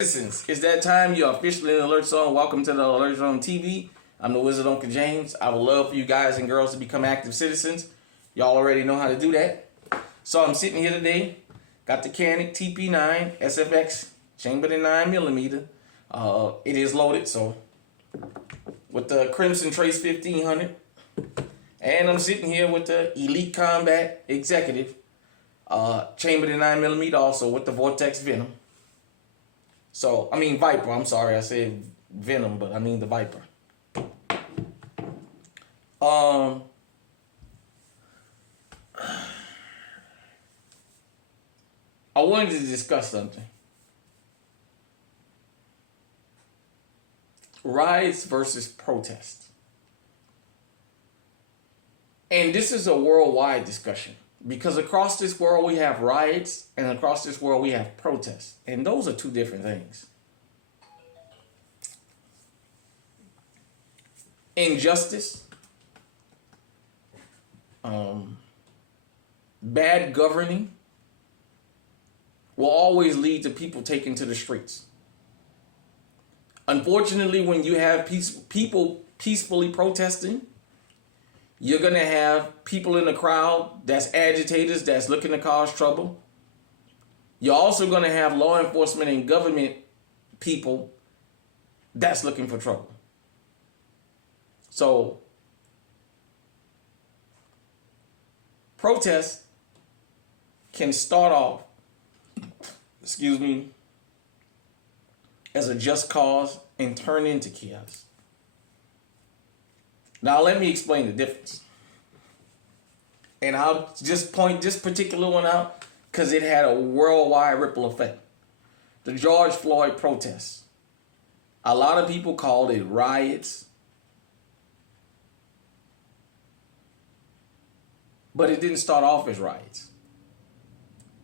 Citizens, it's that time. You're officially in the Alert Zone. Welcome to the Alert Zone TV. I'm the Wizard Uncle James. I would love for you guys and girls to become active citizens. Y'all already know how to do that. So I'm sitting here today. Got the Canik TP9 SFX chambered in 9mm. It is loaded, so with the Crimson Trace 1500. And I'm sitting here with the Elite Combat Executive chambered in 9mm also with the Vortex Venom. So, I mean Viper, I'm sorry, I said Venom, but I mean the Viper. I wanted to discuss something. Riots versus protest. And this is a worldwide discussion. Because across this world we have riots and across this world we have protests. And those are two different things. Injustice, bad governing will always lead to people taking to the streets. Unfortunately, when you have people peacefully protesting, you're going to have people in the crowd that's agitators, that's looking to cause trouble. You're also going to have law enforcement and government people that's looking for trouble. So, protest can start off, as a just cause and turn into chaos. Now let me explain the difference. And I'll just point this particular one out because it had a worldwide ripple effect. The George Floyd protests. A lot of people called it riots. But it didn't start off as riots.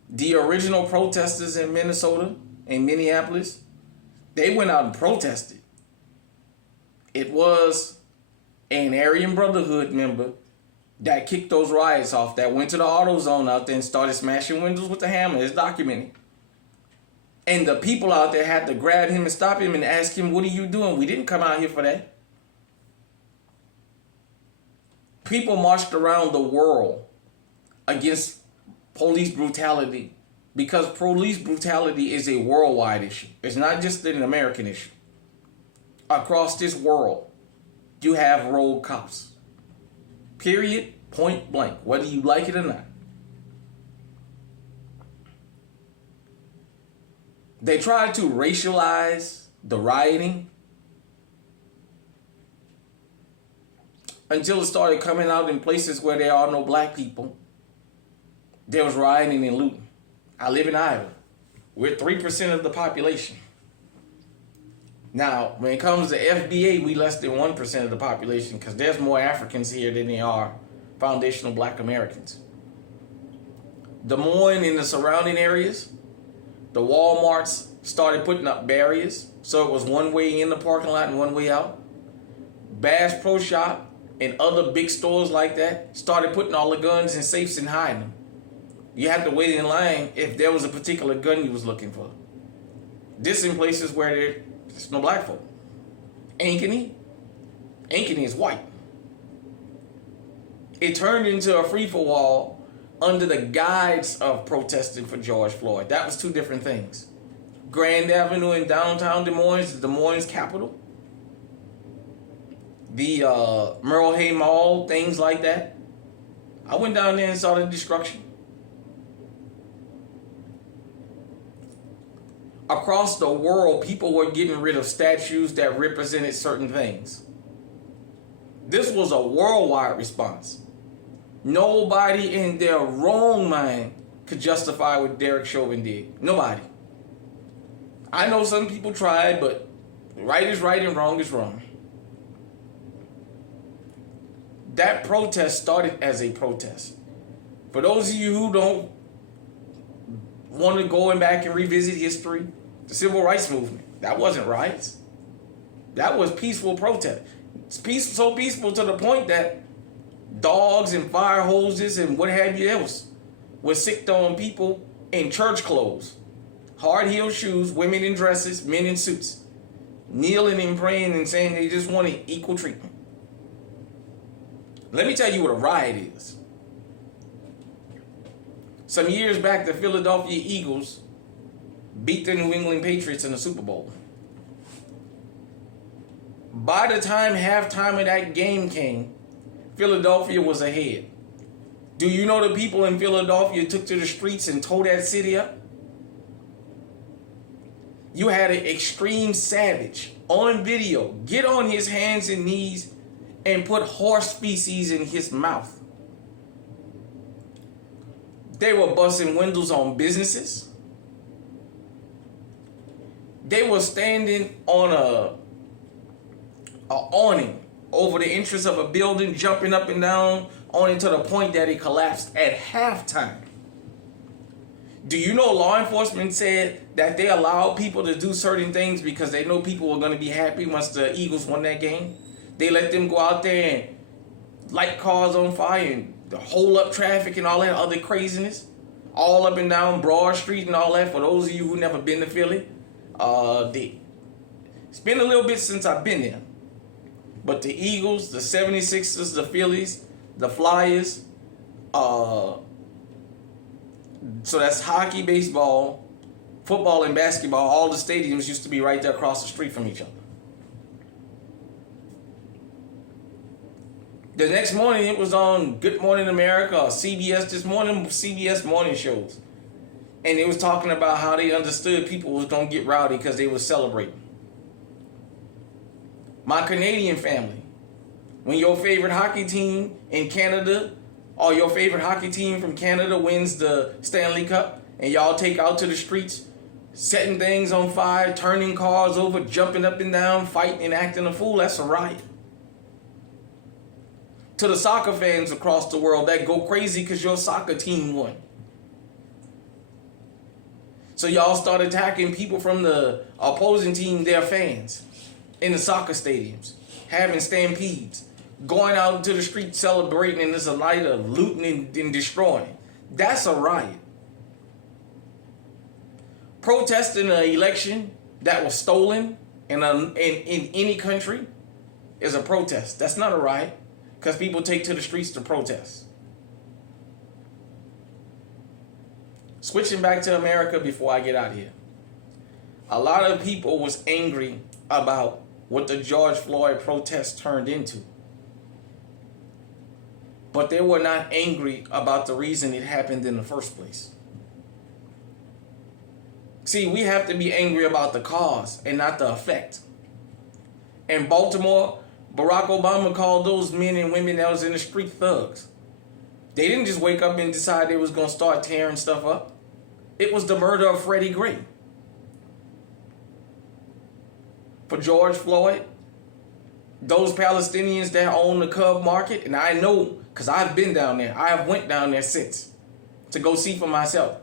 The original protesters in Minnesota and Minneapolis, they went out and protested. It was an Aryan Brotherhood member that kicked those riots off, that went to the AutoZone out there and started smashing windows with a hammer. It's documented. And the people out there had to grab him and stop him and ask him, what are you doing? We didn't come out here for that. People marched around the world against police brutality because police brutality is a worldwide issue. It's not just an American issue. Across this world, you have rogue cops. Period, point blank, whether you like it or not. They tried to racialize the rioting until it started coming out in places where there are no black people. There was rioting and looting. I live in Iowa. We're 3% of the population. Now, when it comes to FBA, we less than 1% of the population because there's more Africans here than there are foundational black Americans. Des Moines and the surrounding areas, the Walmarts started putting up barriers. So it was one way in the parking lot and one way out. Bass Pro Shop and other big stores like that started putting all the guns in safes and hiding them. You had to wait in line if there was a particular gun you was looking for. This in places where there's no black folk. Ankeny is white. It turned into a free-for-all under the guise of protesting for George Floyd. That was two different things. Grand Avenue in downtown Des Moines, the Des Moines capital. The Merle Hay Mall, things like that. I went down there and saw the destruction. Across the world, people were getting rid of statues that represented certain things. This was a worldwide response. Nobody in their wrong mind could justify what Derek Chauvin did. Nobody. I know some people tried, but right is right and wrong is wrong. That protest started as a protest. For those of you who don't want to go back and revisit history, the Civil Rights Movement, that wasn't riots. That was peaceful protest. It's so peaceful to the point that dogs and fire hoses and what have you else was sicked on people in church clothes. hard-heeled shoes, women in dresses, men in suits, kneeling and praying and saying they just wanted equal treatment. Let me tell you what a riot is. Some years back, the Philadelphia Eagles beat the New England Patriots in the Super Bowl. By the time halftime of that game came, Philadelphia was ahead. Do you know the people in Philadelphia took to the streets and tore that city up? You had an extreme savage on video get on his hands and knees and put horse feces in his mouth. They were busting windows on businesses. They were standing on a awning over the entrance of a building, jumping up and down on it to the point that it collapsed at halftime. Do you know law enforcement said that they allowed people to do certain things because they know people were going to be happy once the Eagles won that game? They let them go out there and light cars on fire and hold up traffic and all that other craziness, all up and down Broad Street and all that. For those of you who never been to Philly, it's been a little bit since I've been there. But the Eagles, the 76ers, the Phillies, the Flyers, so that's hockey, baseball, football, and basketball. All the stadiums used to be right there across the street from each other. The next morning, it was on Good Morning America or CBS this morning, CBS morning shows. And they was talking about how they understood people was going to get rowdy because they was celebrating. My Canadian family, when your favorite hockey team in Canada or your favorite hockey team from Canada wins the Stanley Cup and y'all take out to the streets, setting things on fire, turning cars over, jumping up and down, fighting and acting a fool, that's a riot. To the soccer fans across the world that go crazy because your soccer team won. So y'all start attacking people from the opposing team, their fans, in the soccer stadiums, having stampedes, going out into the street celebrating, and there's a night of looting and destroying. That's a riot. Protesting an election that was stolen in any country is a protest. That's not a riot. Because people take to the streets to protest. Switching back to America before I get out of here. A lot of people was angry about what the George Floyd protest turned into. But they were not angry about the reason it happened in the first place. See, we have to be angry about the cause and not the effect. In Baltimore, Barack Obama called those men and women that was in the street thugs. They didn't just wake up and decide they was going to start tearing stuff up. It was the murder of Freddie Gray. For George Floyd, those Palestinians that own the Cub Market, and I know because I've been down there. I have went down there since to go see for myself.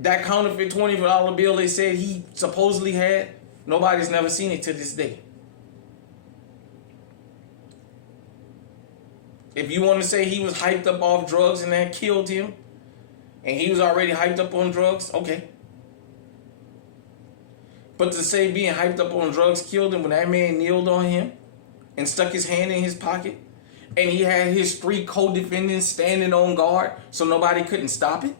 That counterfeit $20 bill they said he supposedly had, nobody's never seen it to this day. If you want to say he was hyped up off drugs and that killed him, and he was already hyped up on drugs, okay. But to say being hyped up on drugs killed him when that man kneeled on him and stuck his hand in his pocket, and he had his 3 co-defendants standing on guard so nobody couldn't stop it?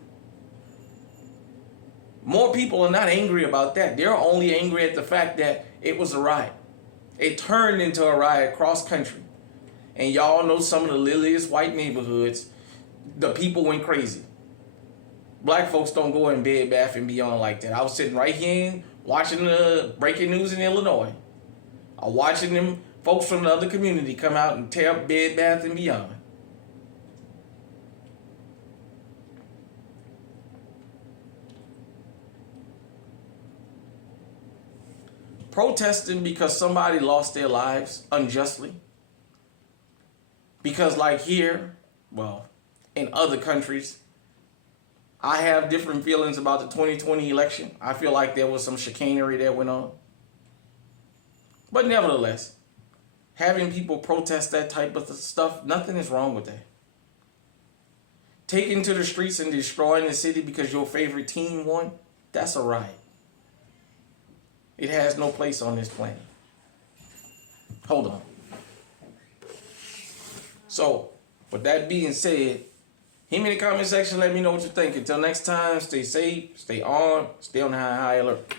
More people are not angry about that. They're only angry at the fact that it was a riot. It turned into a riot cross country. And y'all know some of the liliest white neighborhoods, the people went crazy. Black folks don't go in Bed Bath and Beyond like that. I was sitting right here watching the breaking news in Illinois. I was watching them folks from the other community come out and tear up Bed Bath and Beyond. Protesting because somebody lost their lives unjustly. Because like here, well, in other countries, I have different feelings about the 2020 election. I feel like there was some chicanery that went on. But nevertheless, having people protest that type of stuff, nothing is wrong with that. Taking to the streets and destroying the city because your favorite team won, That's a riot. It has no place on this planet. Hold on. So, with that being said, hit me in the comment section. Let me know what you think. Until next time, stay safe, stay armed, stay on high alert.